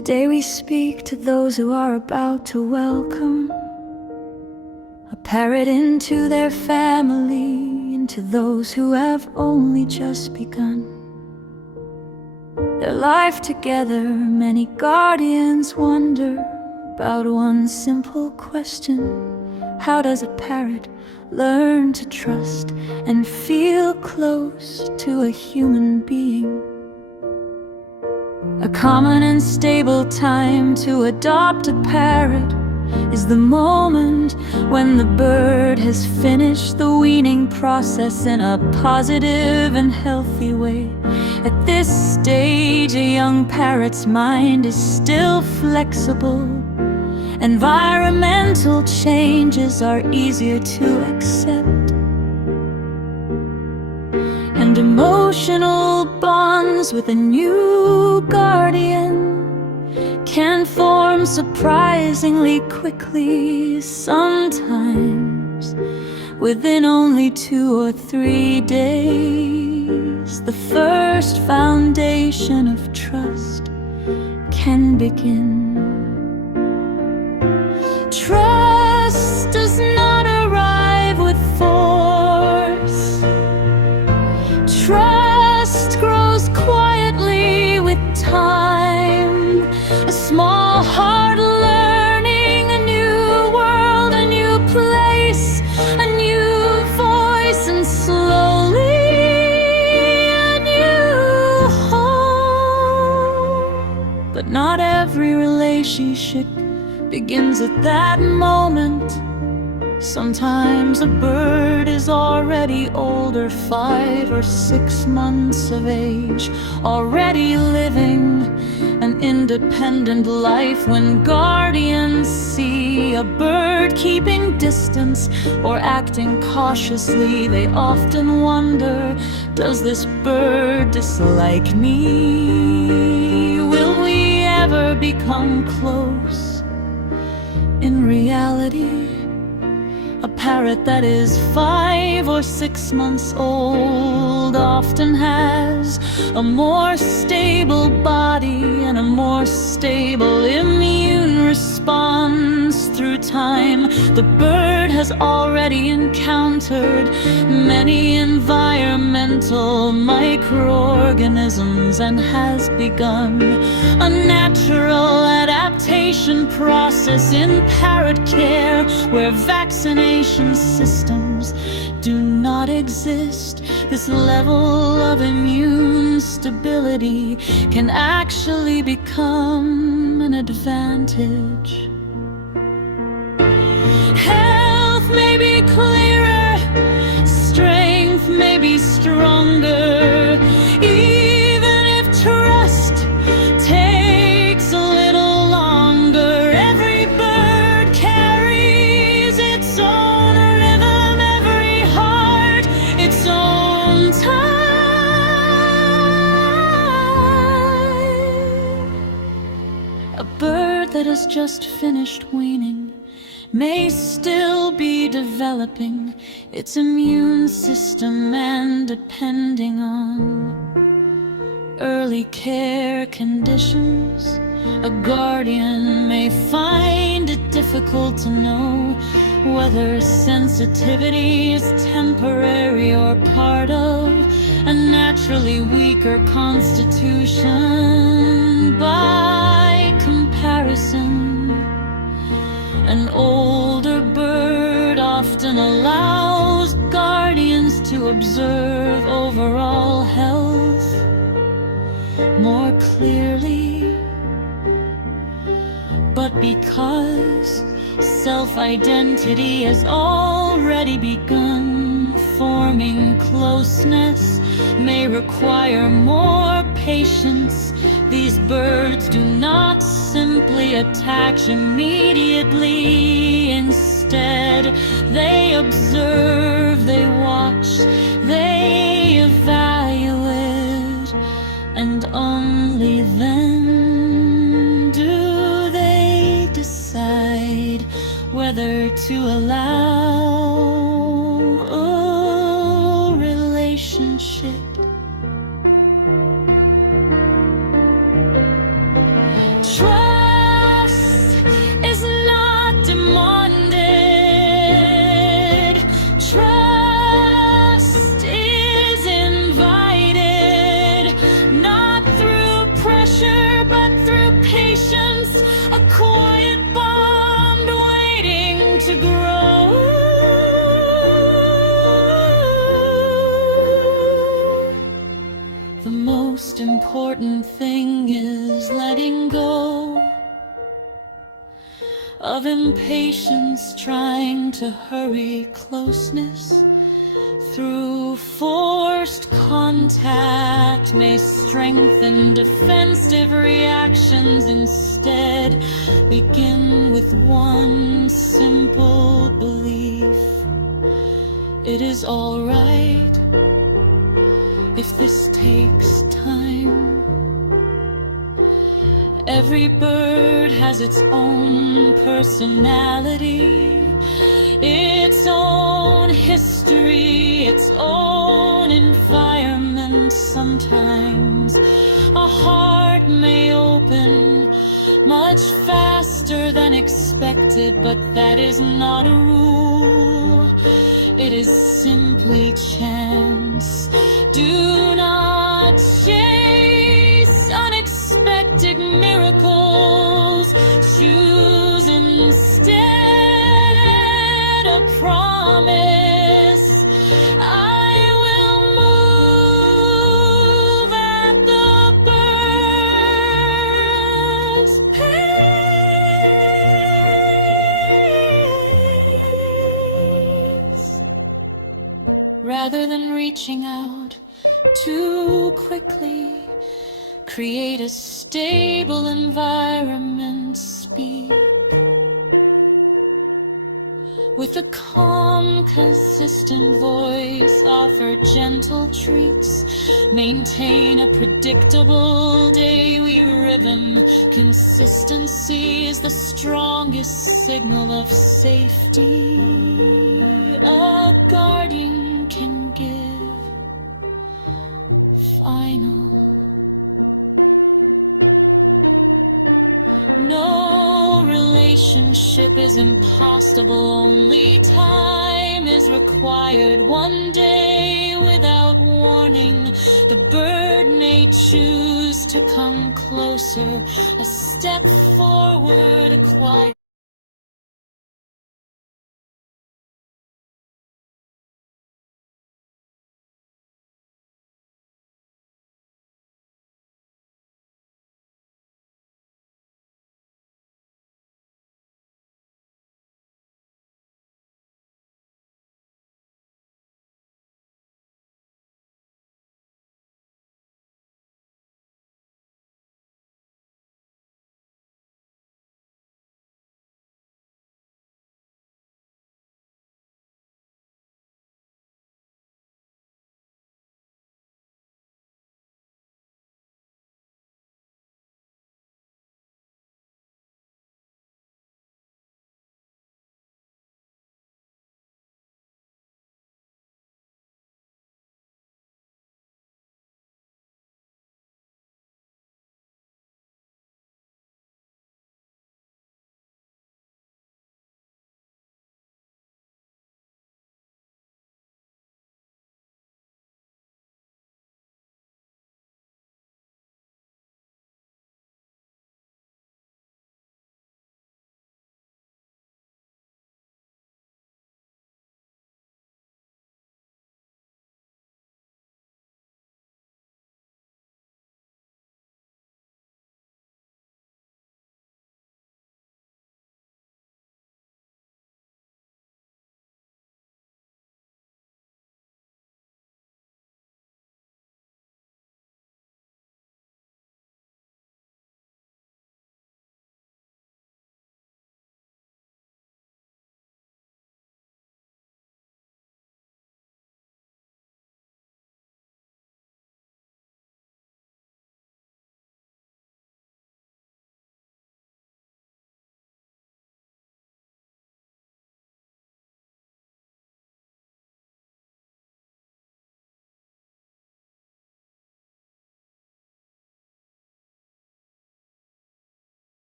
Today we speak to those who are about to welcome a parrot into their family, into those who have only just begun their life together. Many guardians wonder about one simple question: how does a parrot learn to trust and feel close to a human being? A common and stable time to adopt a parrot is the moment when the bird has finished the weaning process in a positive and healthy way. At this stage, a young parrot's mind is still flexible. Environmental changes are easier to accept, and emotional bonds with a new guardian can form surprisingly quickly, sometimes within only 2 or 3 days. The first foundation of trust can begin. Trust does not arrive with force. Trust grows quietly with time. A small heart learning a new world, a new place, a new voice, and slowly a new home. But not every relationship begins at that moment. Sometimes a bird is already older, 5 or 6 months of age, already living an independent life. When guardians see a bird keeping distance or acting cautiously, they often wonder, does this bird dislike me? Will we ever become close? In reality, a parrot that is 5 or 6 months old often has a more stable body and a more stable immune response. Through time, the bird has already encountered many environmental microorganisms and has begun a natural adaptation process in parrot care, where vaccination systems do not exist. This level of immune stability can actually become an advantage. Health may be clearer, strength may be stronger, even if trust takes a little longer. Every bird carries its own rhythm, every heart its own time. A bird that has just finished weaning may still be developing its immune system, and depending on early care conditions, a guardian may find it difficult to know whether sensitivity is temporary or part of a naturally weaker constitution. By comparison, an older bird often allows guardians to observe overall health more clearly. But because self-identity has already begun, forming closeness may require more patience. These birds do not simply attach immediately. Instead, they observe, they watch, they evaluate, and only then do they decide whether to allow a relationship. Try important thing is letting go of impatience, trying to hurry closeness through forced contact may strengthen defensive reactions. Instead, begin with one simple belief: it is all right if this takes time. Every bird has its own personality, its own history, its own environment. Sometimes a heart may open much faster than expected, but that is not a rule. It is simply chance. Do not chase unexpected miracles. Choose instead a promise. I will move at the bird's pace, rather than reaching out too quickly. Create a stable environment. Speak with a calm, consistent voice. Offer gentle treats. Maintain a predictable daily rhythm. Consistency is the strongest signal of safety a guardian can give. Final. No relationship is impossible, only time is required. One day, without warning, the bird may choose to come closer, a step forward, a quiet